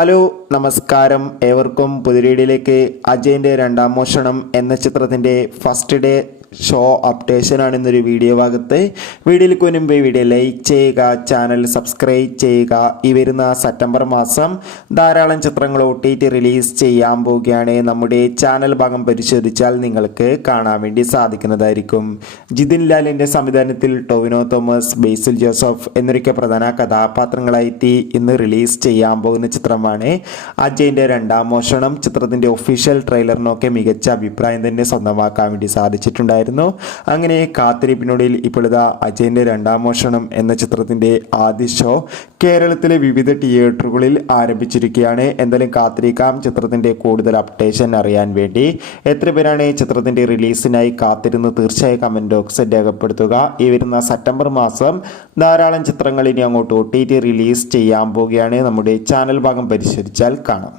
Hello നമസ്കാരം, ഏവർക്കും പുതിരീടിയിലേക്ക്. അജയൻ്റെ രണ്ടാം മോഷണം എന്ന ചിത്രത്തിൻ്റെ ഫസ്റ്റ് ഡേ ഷോ അപ്ഡേഷനാണ് ഇന്നൊരു വീഡിയോ ഭാഗത്ത്. വീഡിയോയിലേക്ക് മുൻപ് വീഡിയോ ലൈക്ക് ചെയ്യുക, ചാനൽ സബ്സ്ക്രൈബ് ചെയ്യുക. ഈ വരുന്ന സെപ്റ്റംബർ മാസം ധാരാളം ചിത്രങ്ങൾ OTT റിലീസ് ചെയ്യാൻ പോവുകയാണ്. നമ്മുടെ ചാനൽ ഭാഗം പരിശോധിച്ചാൽ നിങ്ങൾക്ക് കാണാൻ വേണ്ടി സാധിക്കുന്നതായിരിക്കും. ജിതിൻ ലാലിൻ്റെ സംവിധാനത്തിൽ ടൊവിനോ തോമസ്, ബേസിൽ ജോസഫ് എന്നൊക്കെ പ്രധാന കഥാപാത്രങ്ങളായി ഇന്ന് റിലീസ് ചെയ്യാൻ പോകുന്ന ചിത്രമാണ് അജയൻ്റെ രണ്ടാം മോഷണം. ചിത്രത്തിൻ്റെ ഒഫീഷ്യൽ ട്രെയിലറിനൊക്കെ മികച്ച അഭിപ്രായം തന്നെ സ്വന്തമാക്കാൻ വേണ്ടി സാധിച്ചിട്ടുണ്ടായിരുന്നു. അങ്ങനെ കാത്തിരിപ്പിനൊടുവിൽ ഇപ്പോഴിതാ അജയൻ്റെ രണ്ടാം മോഷണം എന്ന ചിത്രത്തിൻ്റെ ആദ്യ ഷോ കേരളത്തിലെ വിവിധ തിയേറ്ററുകളിൽ ആരംഭിച്ചിരിക്കുകയാണ്. എന്തായാലും കാത്തിരിക്കാം ചിത്രത്തിൻ്റെ കൂടുതൽ അപ്ഡേഷൻ അറിയാൻ വേണ്ടി. എത്ര പേരാണ് ചിത്രത്തിൻ്റെ റിലീസിനായി കാത്തിരുന്ന് തീർച്ചയായും കമൻറ്റ് ബോക്സിൽ രേഖപ്പെടുത്തുക. ഈ വരുന്ന സെപ്റ്റംബർ മാസം ധാരാളം ചിത്രങ്ങൾ ഇനി അങ്ങോട്ട് OTT റിലീസ് ചെയ്യാൻ പോവുകയാണ്. നമ്മുടെ ചാനൽ ഭാഗം പരിശോധിച്ചാൽ കാണാം.